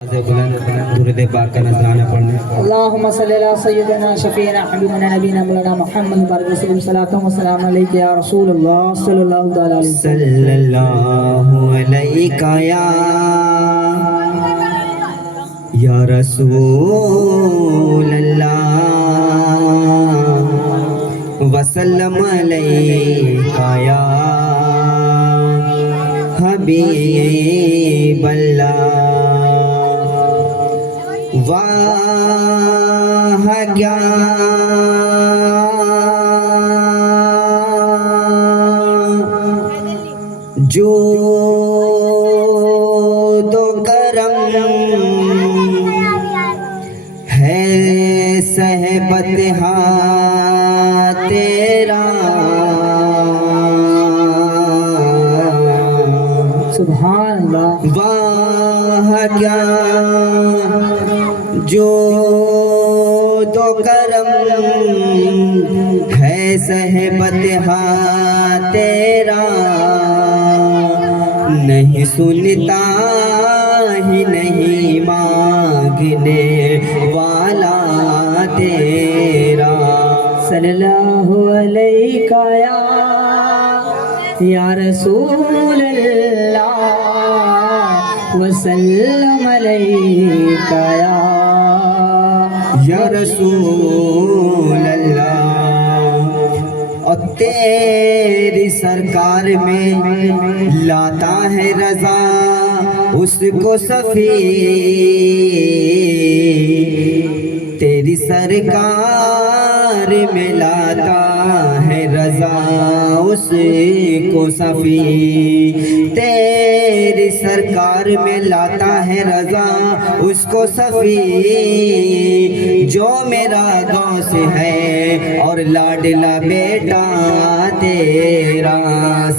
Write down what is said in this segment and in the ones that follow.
दुरूद पाक का नजराना पढ़ने। अल्लाहुम्मा सल्ली अला सय्यिदिना शफीना हबीबना नबीना मौलाना मुहम्मद बारिक वसल्लम सलातु व सलाम अलैका या रसूलल्लाह सल्लल्लाहु तआला अलैहि सल्लल्लाहु अलैका या रसूलल्लाह वसल्लम अलैका या हबीबल्लाह। वाह क्या जो तो करम है सहबत तेरा। सुभान अल्लाह। वाह क्या जो तो करम है सहबत तेरा। नहीं सुनता ही नहीं मांगने वाला तेरा। सल्लल्लाहु अलैका या रसूल अल्लाह वसल्लम अलैका या रसूल अल्लाह। और तेरी सरकार में लाता है रजा उसको सफी। तेरी सरकार में लाता है रजा उसको सफी। तेरी सरकार में लाता है रजा उसको सफी। जो मेरा गौस है और लाडला बेटा तेरा।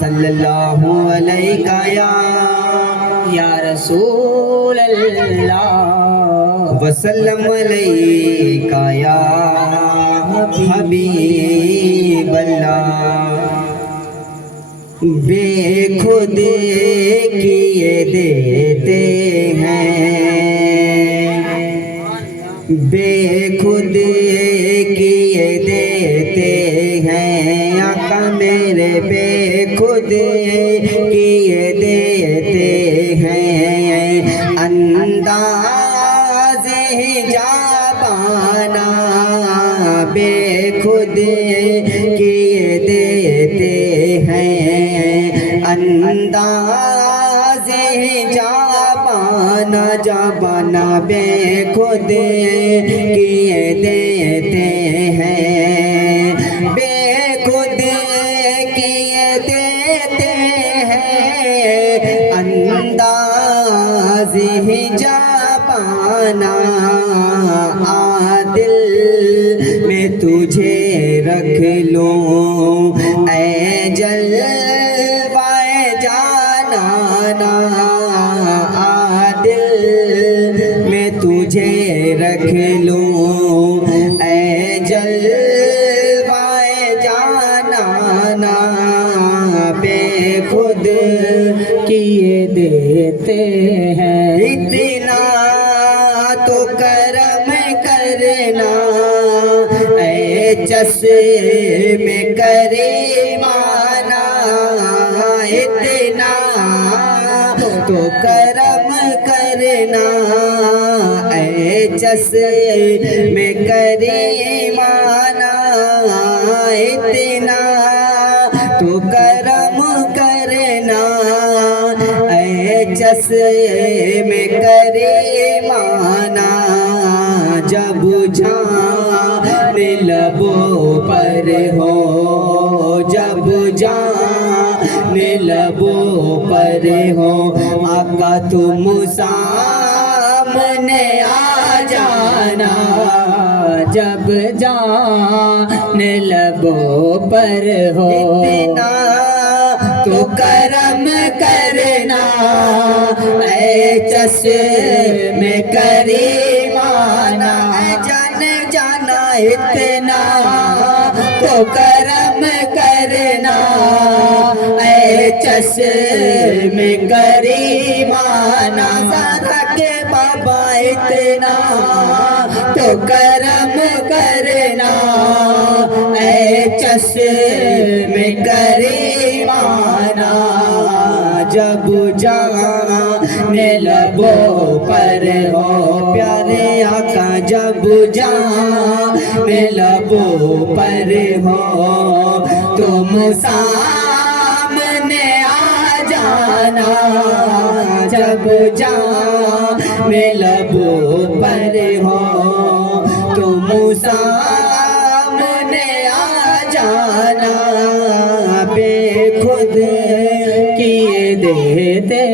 सल्लल्लाहु अलैका या रसूल अल्लाह वसल्लम अलैका या हबीबल्लाह। बेखुद किए देते हैं, बेखुद किए देते हैं आका मेरे। बेखुद किए देते हैं अंदाज़ जाबाना। बेखुद किए देते हैं अंदाज़ जाबाना। जाबाना बेखुद किए देते हैं, बेखुद किए देते हैं अंदाज़ जाबाना। आदिल में तुझे रख लूं ऐ जलवाए जानाना। आदिल में तुझे रख लूं ऐ जलवाए जानाना। बेखुद किए देते हैं। इतना तो करम करना ऐ चश्मे करीमाना। इतना तो करम करना ऐ चश्मे करीमाना। इतना तो करम करना ऐ चश्मे करीमाना। जब जान लबों पर हो, जब जान लबों पर हो आका तुम सामने आ जाना। जब जान लबों पर हो इतना तो करम करना ऐ चश्मे करीमाना। जान जाना इतना तो करम करना ऐ चश्मे करीमाना। सारा के बाबा जज्बा इतना तो करम करना ऐ चश्मे करीमाना। जब जाने लबों पर हो प्यारे आका, जब जाने लबों पर हो तुम सामने आ जाना। जब जाने लबों पर हो तुम सामने आ जाना। बेखुद किए देते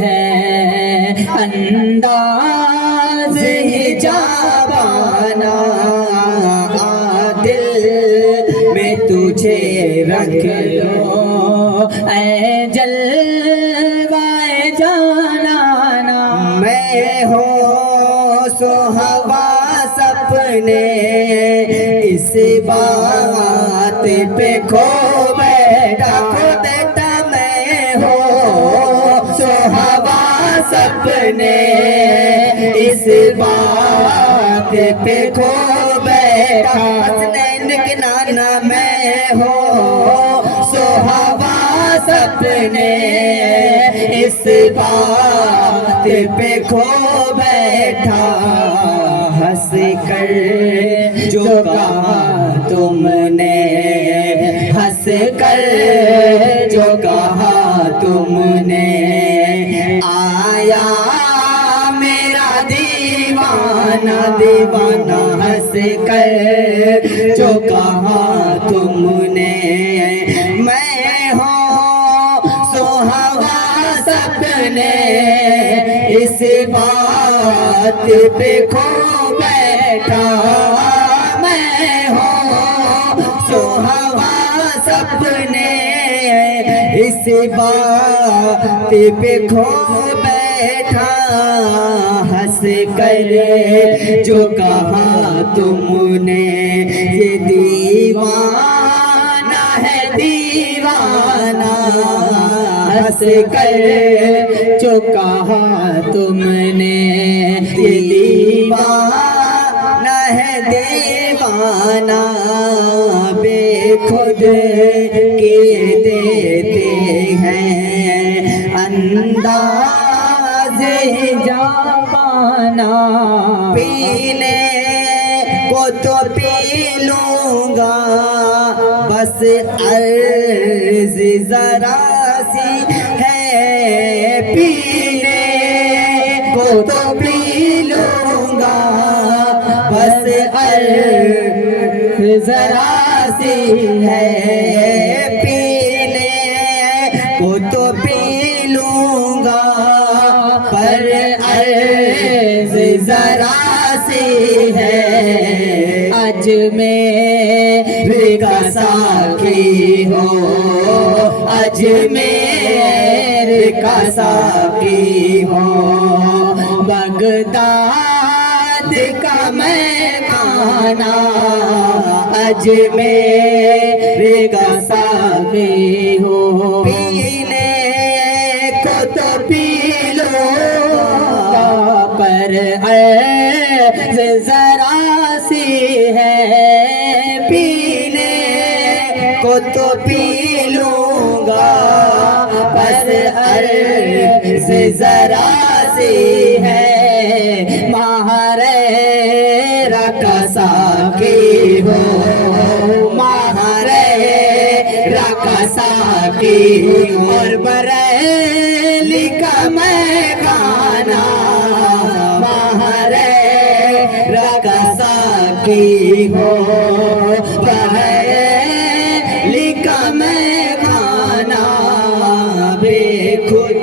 हैं अंदाज हिजाबाना। दिल में तुझे रख लो ऐ जलवाए जाना। मैं हो सो हवा सपने इस बात पे खो बैठा। खो देता मैं हो सो हवा सपने इस बात पे खो बैठा। हसनैन के नाना मैं हो सो हवा सपने इस बात पे खो बैठा। हंस कर जो कहा तुमने, हंस कर जो कहा तुमने, आया मेरा दीवाना दीवाना। हंस कर जो कहा तुमने, मैं हो सो हवा सपने इस बात पे खो बैठा। मैं हो सो हवा सपने इस बात पे खो बैठा। हंस कर जो कहा तुमने, ये दीवाना है दीवाना। हंस कर जो कहा तुमने, ये दीवाना है दीवाना। बेखुद किए देते हैं अंदाज़ हिजाबाना। पीने को तो पी लूँगा बस अर्ज़ ज़रा सी है। पीने को तो पी लूँगा बस अर्ज़ ज़रा सी है। पीने को तो पी लूँगा पर अर्ज़ ज़रा सी है। अजमेर का साकी हो, अजमेर का साकी हो, बगदाद का मैं खाना। अजमेर का साकी हो, पीने को तो पी लो पर ज़रा सी है। पीने को तो पी लूँगा बस अर्ज़ ज़रा सी है। महारेरा का साकी हो, महारेरा का साकी और बरेली का मैं खाना। महारेरा का साकी हो, बरेली का मैं खाना। बेखुद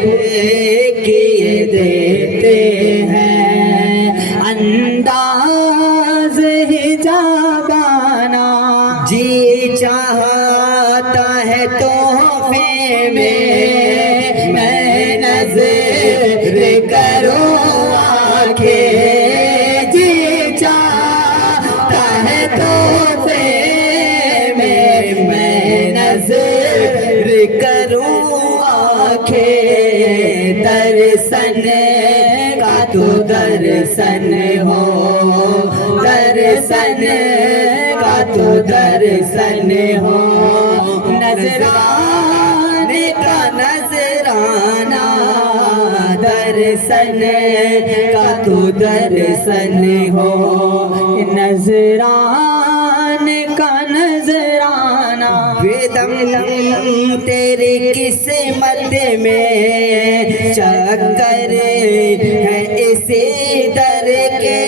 किए देते हैं अंदाज़ हिजाबाना। जी चाहता है तोहफे में मैं नज़र करूँ आँखें। जी चाहता है तोहफे में मैं नज़र करूँ आँखें। दर्शन का तो दर्शन हो, दर्शन का तो दर्शन हो, नजराने का नजराना, दर्शन का तो दर्शन हो, नजराने का नजराना। बेदम तेरी किस्मत में चक्कर है इसी दर के,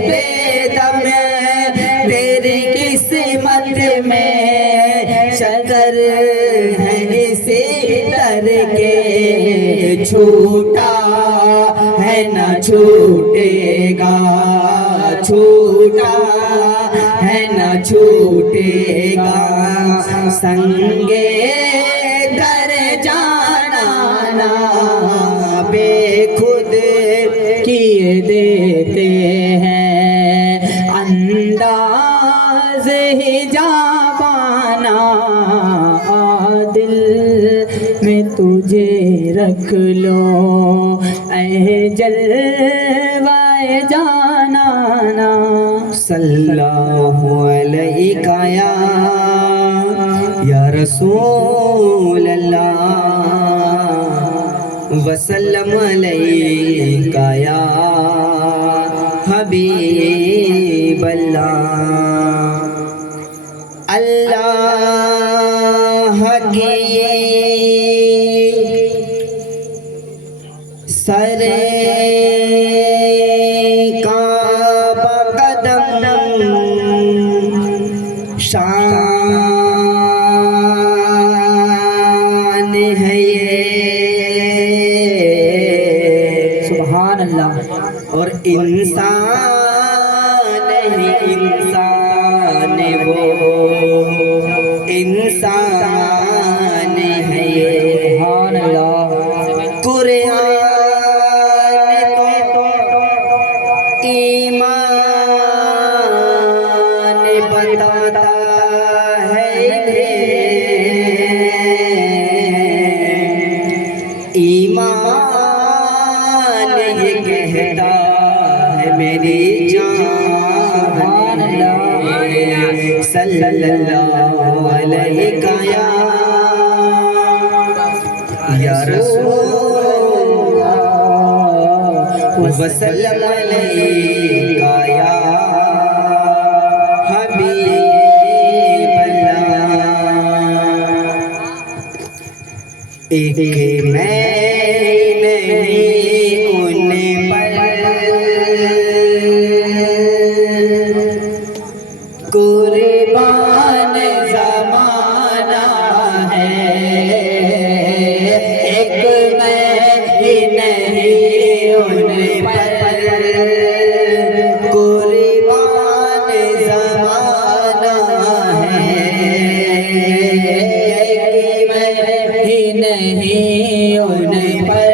बेदम तेरी किस्मत में चक्कर है इसी दर के, छूटा है ना छूटेगा, छूटा है ना छूटेगा, संगे कर जाना ना, बेखुद किए देते हैं अंदाज ही जाबाना, दिल में तुझे रख लो ऐ जलवाए जाना ना। सल्लल्लाहु अलैका या रसूल अल्लाह, वसल्लम अलैका या हबीब अल्लाह। अल्लाह की सरे का बकदम शान है ये, सुभान अल्लाह। और इंसान ही इंसान वो, इंसान है ये, सुभान अल्लाह। कुरान तो ईमान बताता है इन्हें, ईमान ये कहता है मेरी जान, सल्लल्लाहु अलैका या रसूल वसल्लम अलैका या हबीब अल्लाह। एक मैं नहीं उन पर कुर्बान ज़माना है, एक मैं ही नहीं उन पर कुर्बान ज़माना है, एक मैं ही नहीं उन पर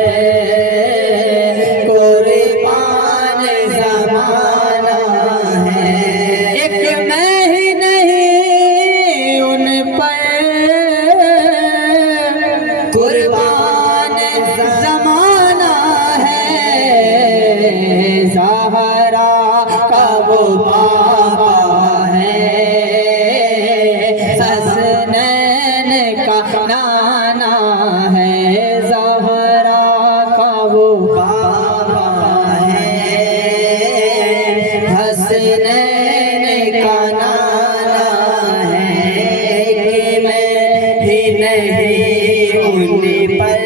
कुर्बान ज़माना है, एक मैं ही नहीं उन पर कुर्बान जमाना है, ज़हरा का वो बाबा है, हसनैन का नाना है, ज़हरा का वो बाबा है, हसनैन का नाना है, कि मैं ही नहीं उन पर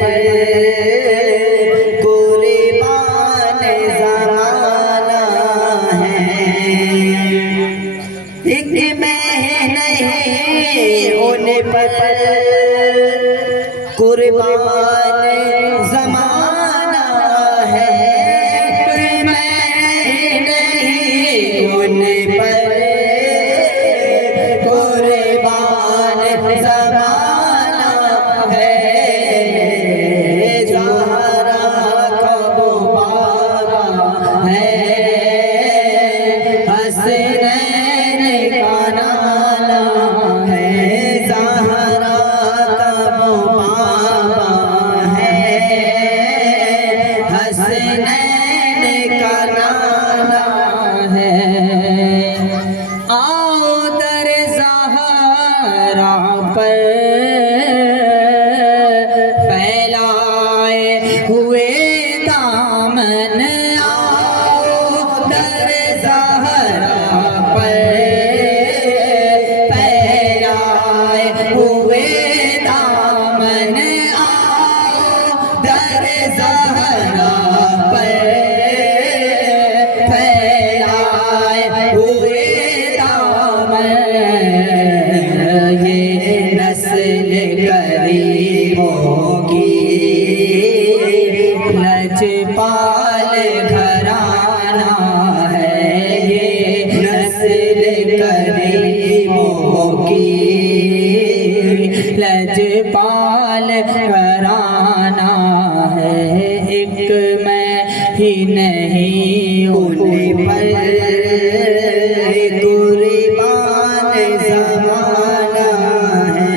कुर्बान ज़माना है, एक मैं नहीं उन पर कुर्बान ज़माना है, मैं नहीं उन पर कुर्बान ज़माना है, ज़हरा का वो बाबा है, हसनैन का नाना है, ज़हरा का वो बाबा है, हसनैन नहीं उन पर कुर्बान ज़माना है।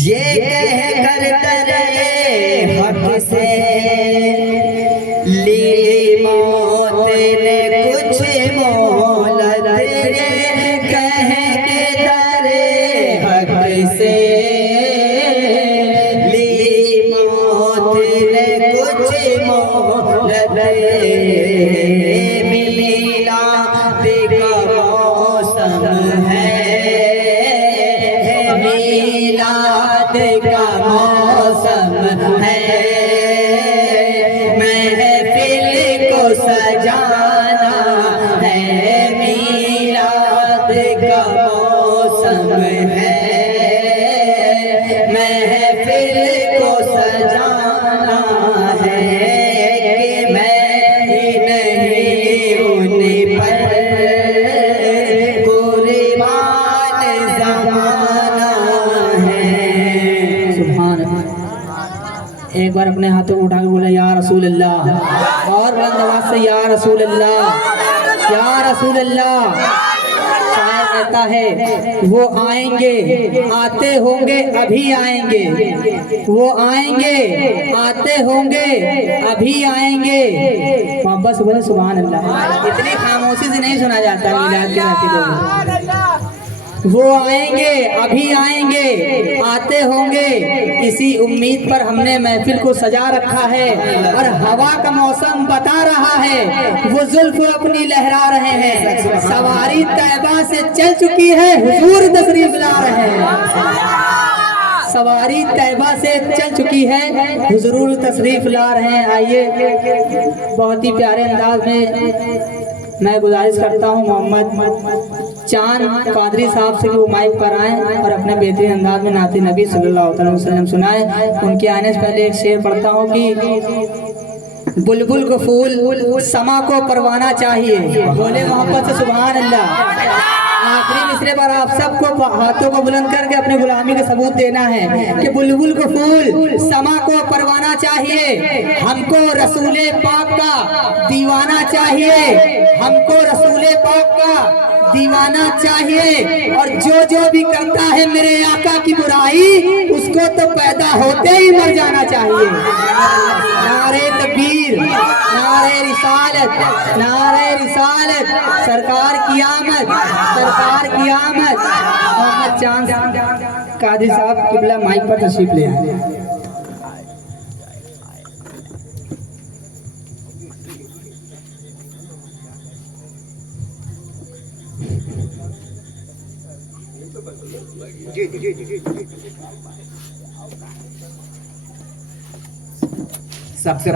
ये कह कर डरे हक से ली मौत ने कुछ मोहलत रे, कह के डरे हक से ली मौत ने कुछ मोहलत रे। मिलाद का मौसम है, मिलाद का मौसम है, महफिल को सजाना है। मिलाद का मौसम है, महफिल को सजाना है। कि मैं ही नहीं उन पर कुर्बान ज़माना है। सुभान अल्लाह। एक बार अपने हाथों को उठा के बोला या रसूल अल्लाह, और बुलंद आवाज से या रसूल अल्लाह, या रसूल अल्लाह। शायर कहता है वो आएंगे आते होंगे अभी आएंगे, वो आएंगे आते होंगे अभी आएंगे। मोहब्बत से बोले सुभान अल्लाह। इतनी खामोशी से नहीं सुना जाता मिलाद के महफिलों में। वो आएंगे अभी आएंगे आते होंगे, इसी उम्मीद पर हमने महफिल को सजा रखा है। और हवा का मौसम बता रहा है, वो जुल्फ अपनी लहरा रहे हैं। सवारी तैबा से चल चुकी है, हुजूर तशरीफ ला रहे हैं। सवारी तैबा से चल चुकी है, हुजूर तशरीफ ला रहे हैं। आइए बहुत ही प्यारे अंदाज में मैं गुजारिश करता हूँ मोहम्मद चांद कादरी साहब से कि वो माइक पर आएँ और अपने बेहतरीन अंदाज में नाते नबी सल्लल्लाहु अलैहि वसल्लम सुनाएं। उनके आने से पहले एक शेर पढ़ता हूँ कि बुलबुल को फूल समा को परवाना चाहिए। बोले मोहब्बत से सुभान अल्लाह। आखिरी मिसरे पर आप सबको हाथों को बुलंद करके अपनी गुलामी का सबूत देना है कि बुलबुल को फूल समा को परवाना चाहिए। हमको रसूले पाक का दीवाना चाहिए, हमको रसूले पाक का दीवाना चाहिए। और जो भी करता है मेरे आका की बुराई, उसको तो पैदा होते ही मर जाना चाहिए। नारे तकबीर, नारे रिसालत, नारे रिसालत, सरकार की आमद, सरकार की आमद। मोहम्मद चांद कादरी साहब किबला माइक पर तशरीफ ले आए। सबसे